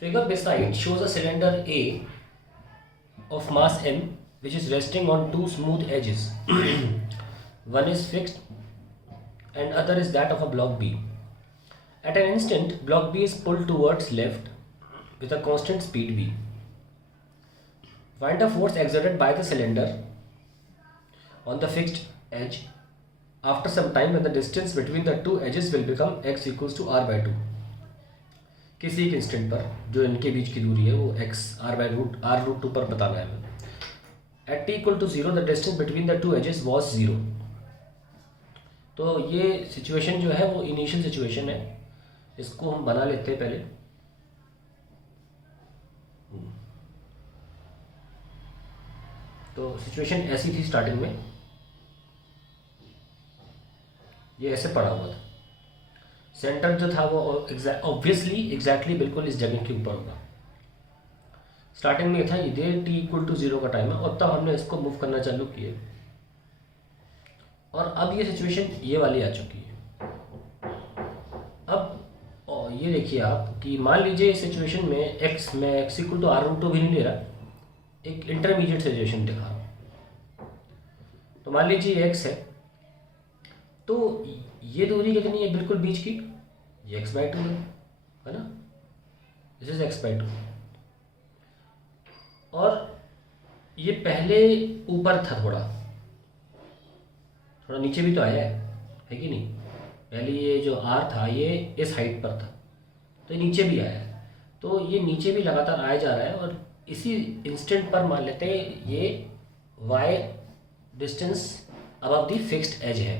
Figure beside shows a cylinder A of mass m which is resting on two smooth edges. One is fixed and other is that of a block B. At an instant, block B is pulled towards left with a constant speed v. Find the force exerted by the cylinder on the fixed edge after some time when the distance between the two edges will become x equals to r by 2. किसी एक instant पर जो इनके बीच की दूरी है वो x r/√2 पर बताना है हमें. At t equal to 0 the distance between the two edges was 0. तो ये सिचुएशन जो है वो इनिशियल सिचुएशन है, इसको हम बना लेते हैं पहले. तो सिचुएशन ऐसी थी स्टार्टिंग में, ये ऐसे पड़ा हुआ था. सेंटर जो था वो ऑब्वियसली एग्जैक्टली बिल्कुल इस जगह के ऊपर होगा. स्टार्टिंग में था ये t इक्वल टू 0 का टाइम है और तब हमने इसको मूव करना चालू किए और अब ये सिचुएशन ये वाली आ चुकी है. अब ये देखिए आप कि मान लीजिए इस सिचुएशन में x इक्वल टू r√2 भी नहीं ले रहा, एक इंटरमीडिएट सिचुएशन दिखा रहा हूँ. तो मान लीजिए x है, तो ये दूरी कितनी है बिल्कुल बीच की, ये x/2 है ना, दिस इज x/2. और ये पहले ऊपर था, थोड़ा नीचे भी तो आया है कि नहीं. पहले ये जो r था ये इस हाइट पर था, तो ये नीचे भी आया है. तो ये नीचे भी लगातार आया जा रहा है और इसी इंस्टेंट पर मान लेते हैं ये y distance above the fixed edge है.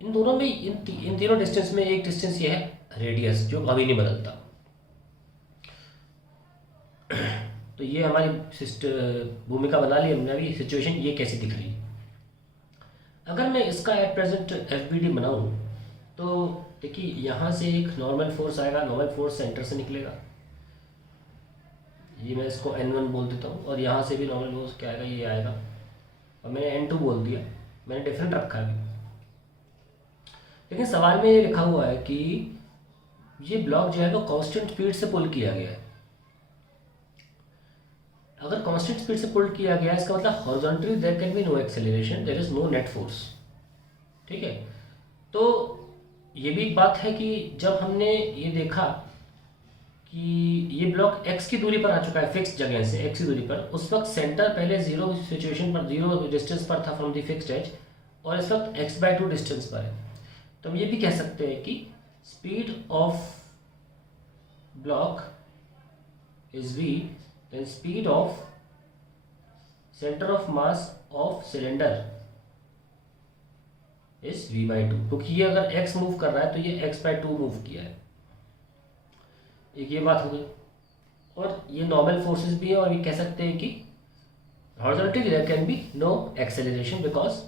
इन दोनों में इन तीनों डिस्टेंस में एक डिस्टेंस ये है रेडियस, जो अभी नहीं बदलता. तो ये हमारी भूमिका बना ली हमने. अभी सिचुएशन ये कैसी दिख रही है. अगर मैं इसका एट प्रेजेंट FBD बनाऊँ तो देखिए यहाँ से एक नॉर्मल फोर्स आएगा, नॉर्मल फोर्स सेंटर से निकलेगा, ये मैं इसको N1 बोल देता हूँ. और यहाँ से भी नॉर्मल फोर्स क्या आएगा, ये आएगा, और मैंने N2 बोल दिया, मैंने डिफरेंट रखा है. लेकिन सवाल में ये लिखा हुआ है कि ये ब्लॉक जो है वो कांस्टेंट स्पीड से पुल किया गया है. अगर कांस्टेंट स्पीड से पुल किया गया है इसका मतलब horizontally there can be no acceleration, there is no net force. ठीक है. तो ये भी एक बात है कि जब हमने ये देखा कि ये ब्लॉक x की दूरी पर आ चुका है फिक्स्ड जगह से, x की दूरी पर, उस वक्त सेंटर पहले जीरो सिचुएशन पर, जीरो डिस्टेंस पर था फ्रॉम द फिक्स्ड एज, और इस वक्त x/2 डिस्टेंस पर है. तो हम ये भी कह सकते हैं कि speed of block is v, then speed of center of mass of cylinder is v/2. क्योंकि ये अगर x मूव कर रहा है तो ये x/2 मूव किया है. एक ये बात हो गई. और ये नॉर्मल फोर्सेस भी है, और ये कह सकते हैं कि horizontally there can be no acceleration because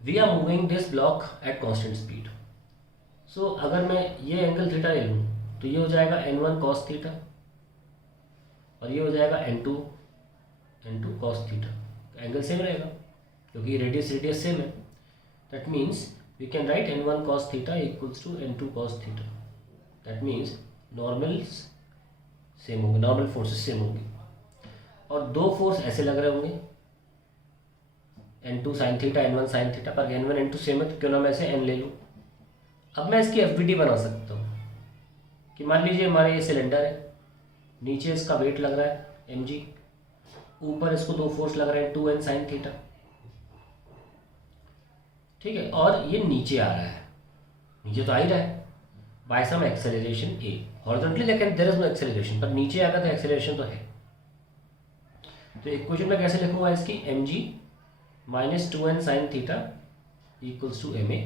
we are moving this block at constant speed. So अगर मैं ये एंगल थीटा ले लूँ तो ये हो जाएगा n1 cos थीटा और ये हो जाएगा n2 cos theta. Angle same रहेगा क्योंकि रेडियस सेम है. That means we can write n1 cos theta equals to n2 cos theta. That means normals same होंगे, नॉर्मल फोर्सेस सेम होंगे, और दो फोर्स ऐसे लग रहे होंगे, n2 sin theta, n1 sin theta. पर n1 n2 सेम है तो क्यों ना मैं ऐसे n ले लूँ. अब मैं इसकी FBD बना सकता हूँ कि मान लीजिए हमारे ये सिलेंडर है, नीचे इसका वेट लग रहा है mg, ऊपर इसको दो फोर्स लग रहे हैं 2n sin थीटा. ठीक है. और ये नीचे आ रहा है, नीचे तो आ ही रहा है by some acceleration a. Horizontally लेकिन देयर इज नो एक्सेलरेशन, पर नीचे आएगा तो एक्सेलरेशन तो है. तो इक्वेशन में कैसे लिखूंगा इसकी, mg minus 2n sin theta equals to ma.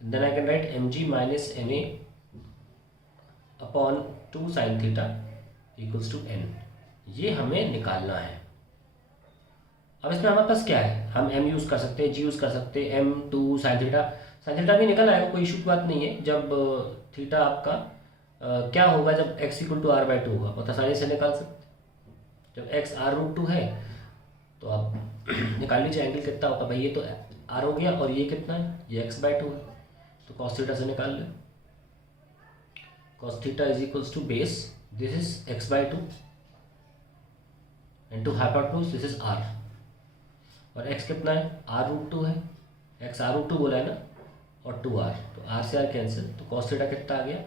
Then I can write mg minus ma upon 2 sin theta equals to n. ये हमें निकालना है. अब इसमें हमारे पास क्या है, हम m यूज़ कर सकते हैं, g यूज़ कर सकते हैं, m2 sin थीटा भी निकल आएगा, कोई इशू की बात नहीं है. जब थीटा आपका क्या होगा, जब x इक्वल टू r/2 होगा, बहुत आसानी से निकाल सकते हैं. जब x r√2 है तो आप निकाल लीजिए एंगल कितना होगा. भाई ये तो r हो गया और ये कितना है, ये x/2 है, तो cos थीटा से निकाल लें. cos theta is equals to base, this is x by two into hypotenuse, this is r, और एक्स कितना है आर रूट टू है, एक्स आर रूट टू बोला है ना, और टू आर, तो आर से आर कैंसिल, तो कॉस थीटा कितना आ गया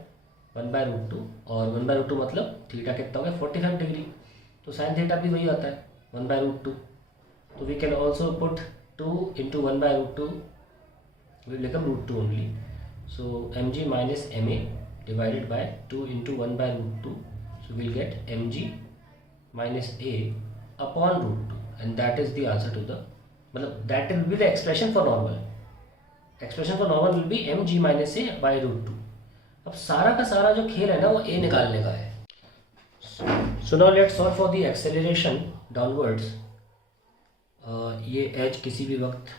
1/√2, और 1/√2 मतलब थीटा कितना हो गया 45 डिग्री, तो साइन थीटा भी वही आता है 1/√2, तो we can also put 2 into 1/√2, we become √2 only, so mg minus ma divided by 2 into 1/√2, so we'll get mg minus a upon √2, and that is the answer to the, मतलब that will be the expression for normal, expression for normal will be mg minus a by √2। अब सारा का सारा जो खेल है ना वो a निकालने का है। So now let's solve for the acceleration downwards. ये एज किसी भी वक्त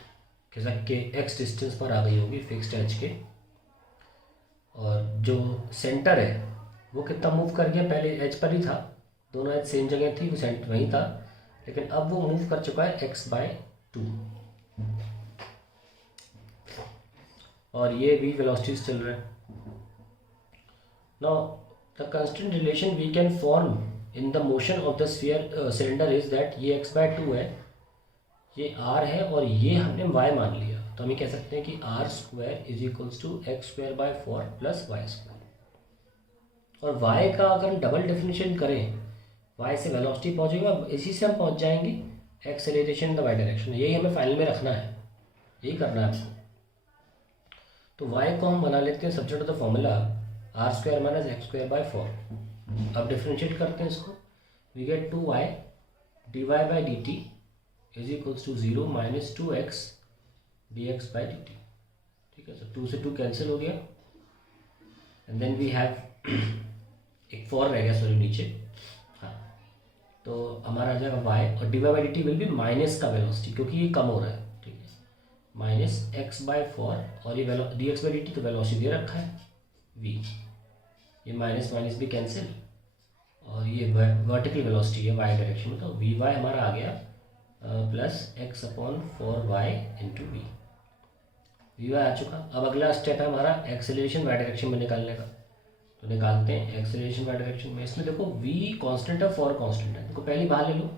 के x डिस्टेंस पर आ गई होगी फिक्स्ड एज के, और जो सेंटर है वो कितना मूव कर गया, पहले एज पर ही था, दोनों एज सेम जगह थी, वो सेंटर वहीं था, लेकिन अब वो मूव कर चुका है x/2, और ये भी वेलोसिटीज चल रहा है। Now the constant relation we can form in the motion of the sphere cylinder is that ये x/2 है, ये r है, और ये हमने y मान लिया, तो हम ये कह सकते हैं कि r² is equals to x²/4 plus y², और y का अगर हम डबल डेफिनेशन करें, y से वेलोसिटी पहुँचेगा, इसी से हम पहुँच जाएंगे acceleration in the y direction, यही हमें फाइनल में रखना है, यही करना है आपको। तो y को हम बना लेते हैं subject of the formula r² minus x²/4, अब डिफ्रेंशिएट करते हैं इसको, we get 2y dy/dt is equals to 0 minus 2x dx/dt, ठीक है, सो 2 से 2 कैंसिल हो गया, एंड देन वी हैव एक 4 रह गया, सॉरी नीचे, हाँ, तो हमारा आ जाएगा y, और dy/dt विल बी माइनस का वेलोसिटी, क्योंकि ये कम हो रहा है, ठीक है, माइनस x/4, और ये dx/dt तो वेलोसिटी दे रखा है v, ये माइनस माइनस भी कैंसिल, और ये वर्टिकल वेलोसिटी है y डायरेक्शन में, तो वी वाई हमारा आ गया plus x/4y into v y आ चुका। अब अगला स्टेप है हमारा एक्सेलरेशन y डायरेक्शन में निकालने का, तो निकालते हैं एक्सेलरेशन y डायरेक्शन में। इसमें देखो v कांस्टेंट है, 4 कांस्टेंट है, तो पहले बाहर ले लो,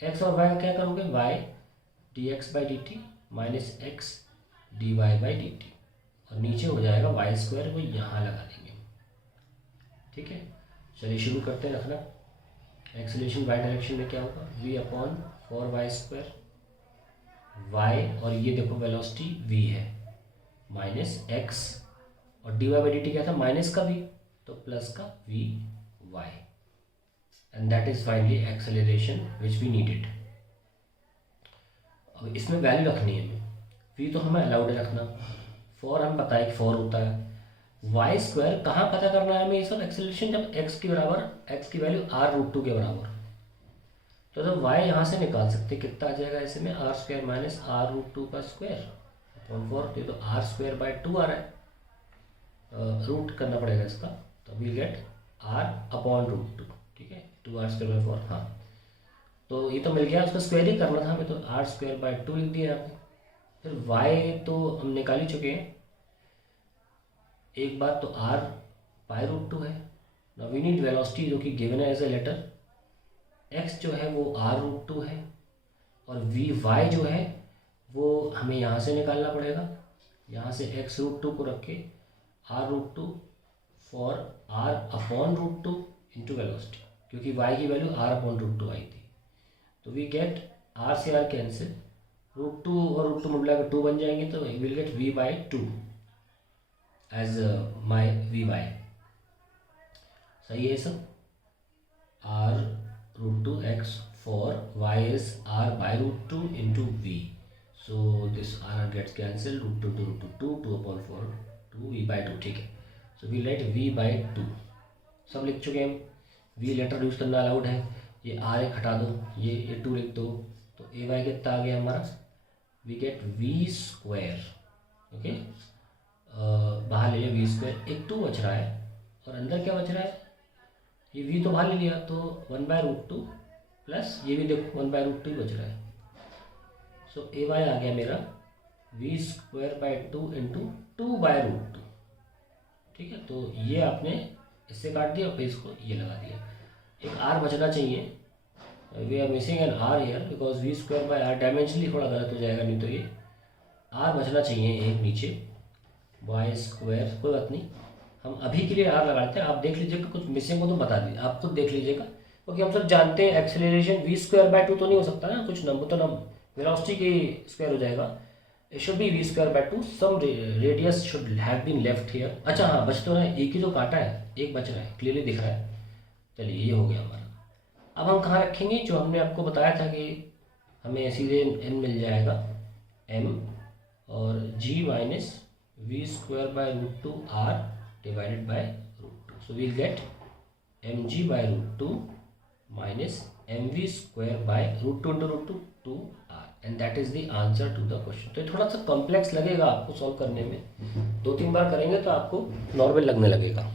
x और y क्या करोगे, y dx/dt minus x dy/dt, और नीचे हो जाएगा y², वो यहाँ लगा देंगे, ठीक है। चलिए शुरू करते हैं रखना। एक्सेलरेशन y डायरेक्शन में क्या होगा, v/4y², y, और ये देखो वेलोसिटी v है, माइनस x, और dy/dt क्या था, माइनस का v, तो प्लस का v y, and that is finally acceleration which we needed. अब इसमें वैल्यू रखनी है, v तो हमें अलाउड है रखना, 4 हमें पता है कि 4 होता है, y² कहाँ पता करना है हमें ये सब एक्सेलरेशन, जब x के बराबर, x की वैल्यू r√2 के बराबर, तो जब y यहाँ से निकाल सकते कितना आ जाएगा, ऐसे में r² माइनस r√2 का स्क्वायर अपॉन 4, तो r²/2 आ रहा है, रूट करना पड़ेगा इसका, तो वील गेट r अपॉन √2, ठीक है, 2r²/4, हाँ, तो ये तो मिल गया, उसका स्क्वायर ही करना था हमें, तो r²/2 लिख दिया यहाँ पे। फिर y तो हम निकाल ही चुके हैं, एक बात तो r/√2 है, नाउ वी नीड वेलोसिटी जो कि गिवन है एज ए लेटर, x जो है वो r√2 है, और vy जो है वो हमें यहाँ से निकालना पड़ेगा, यहाँ से x√2 को रख के r√2 for r/√2 into velocity, क्योंकि y की वैल्यू r/√2 आई थी, तो वी गेट r से r कैंसिल, √2 और √2 मल्टीप्लाई कर 2 बन जाएंगे, तो will get v/2 as my vy, सही है सब, r√2x for y is r/√2 into v, so this r gets cancelled, √2 to √2 2/4 2 v/2, ठीक है, so we write v/2, सब लिख चुके हैं, v लेटर यूज करना अलाउड है, ये r एक हटा दो, ये 2 लिख दो, तो ay कितना आ गया हमारा, वी गेट v², ओके, बाहर ले लिया v², एक 2 बच रहा है, और अंदर क्या बच रहा है, ये v तो बाहर ले लिया, तो 1/√2 प्लस ये भी देखो 1/√2 ही बच रहा है, सो ay आ गया मेरा v²/2 इंटू 2/√2, ठीक है, तो ये आपने इससे काट दिया, फिर इसको ये लगा दिया। एक आर बचना चाहिए, we are missing an r here because v square by r dimensionally थोड़ा गलत हो जाएगा, नहीं तो ये आर बचना चाहिए एक नीचे, वाई स्क्वायर, कोई बात नहीं, हम अभी के लिए आर लगाते हैं। आप देख लीजिएगा, कुछ मिसिंग हो तो बता दीजिए, आप खुद देख लीजिएगा, क्योंकि हम सब जानते हैं एक्सेलरेशन वी स्क्वायर बाय 2 तो नहीं हो सकता ना, कुछ नंबर तो नम वेलोसिटी की स्क्वायर हो जाएगा, it should be v square by 2, some radius should have been left here. अच्छा हाँ, बच तो रहा है, एक ही जो काटा है, एक बच रहा है, क्लियरली दिख रहा है। चलिए ये हो गया हमारा। अब हम कहाँ रखेंगे, जो हमने आपको बताया था कि हमें सीधे n मिल जाएगा m और g minus v square by root 2 r divided by root 2, so we'll get mg by root 2 minus mv square by root 2 into root 2 r, and that is the answer to the question. तो ये थोड़ा सा complex लगेगा आपको solve करने में, 2-3 बार करेंगे तो आपको नॉर्मल लगने लगेगा।